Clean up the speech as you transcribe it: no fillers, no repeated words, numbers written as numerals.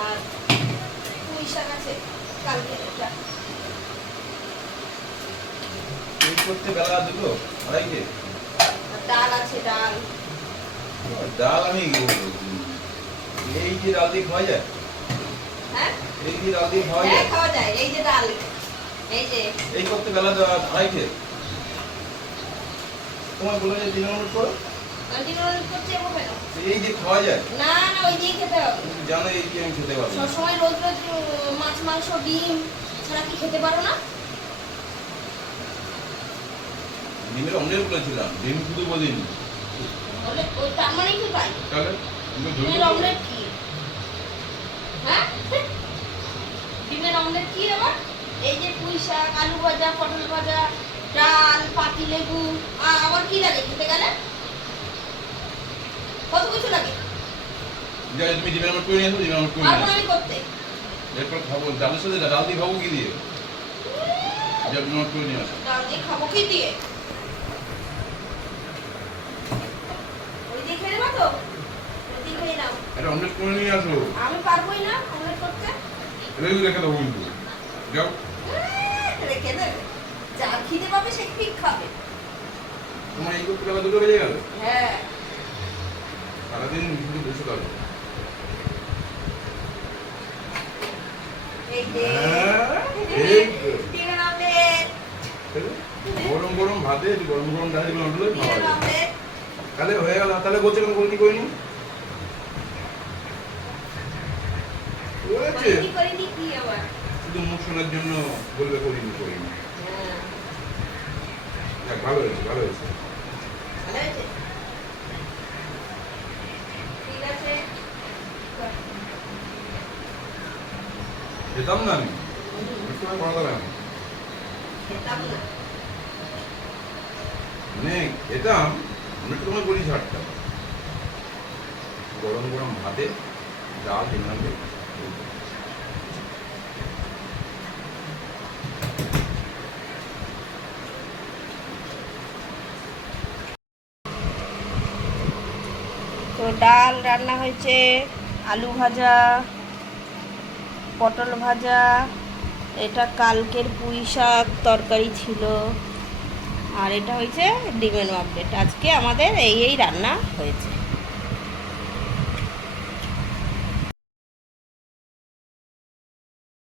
আর পুঁই শাক আছে কালকে এটা। এই করতে বেলা দুটো আড়াইটে। ডাল আছে, ডাল। ডাল আমি এই যে ডাল দিয়ে খাওয়া যায়? হ্যাঁ, এই যে ডাল দিয়ে খাওয়া যায়? খাওয়া যায়। এই যে ডাল, এই যে এই করতে বেলা আড়াইটে। তোমার বলে যে 3 মিনিট করো। করছে এমন কেন? এই যে খাওয়া যায়? না না, ওই দিয়ে খেতে হবে। জানো এই যে আমি খেতে পারবো না। সবসময় রোজ রোজ মাছ মাংস ডিম ছাড়া কি খেতে পারো না? ডিমের অমলেট বলেছিলাম, ডিম শুধু বলিনি। ওই তার মানে কি পাই? তাহলে ডিমের অমলেট কি? হ্যাঁ, ডিমের অমলেট কি আবার? এই যে পুঁই শাক, আলু ভাজা, পটল ভাজা, ডাল, পাতি লেবু, আবার কি লাগে খেতে গেলে? কত কিছু লাগে। তুমি ডিমের অমলেট করে নিয়ে আসো, ডিমের অমলেট করে নিয়ে পারবো না আসো। আমি করতে। এরপর খাবো ডালের সাথে, ডাল দিয়ে খাবো কি দিয়ে? ডিমের অমলেট করে নিয়ে আসো। ডাল দিয়ে খাবো কি দিয়ে? ওই দিয়ে খেয়ে নেবা তো? ওই দিয়ে খেয়ে নাও। একটা অমলেট করে নিয়ে আসো। আমি পারবোই না অমলেট করতে। রেখে দেবো কিন্তু। যাও। রেখে দেবে। যার খিদে পাবে সে ঠিক খাবে। তোমার এই করতে বেলা দুটো বেজে গেল। হ্যাঁ, সারাদিন শুধু বসে থাকো। এই যে এই তো। ডিমের অমলেট, গরম গরম ভাতে গরম গরম ডাল দিয়ে অমলেট খাওয়া ডিমের যায়। অমলেট। তাহলে হয়ে গেল। তাহলে বলছে কেন বলতে করিনি? হয়েছে। করিনি কি আবার? শুধু মুখ শোনার জন্য বলবে করিনি করিনি। হ্যাঁ, যাক, ভালো হয়েছে ভালো হয়েছে। ভালো হয়েছে। ঠিক আছে। যেতাম না আমি, একটু না করা যাবে না। খেতাম না। মানে খেতাম, আমি একটু তোমায় বলি ছাড়তাম। গরম গরম ভাতে ডাল দিলাম। তো ডাল রান্না হয়েছে, আলু ভাজা, পটল ভাজা, এটা কালকের পুঁই শাক তরকারি ছিল, আর এটা হয়েছে ডিমের অমলেট। আজকে আমাদের এই রান্না হয়েছে।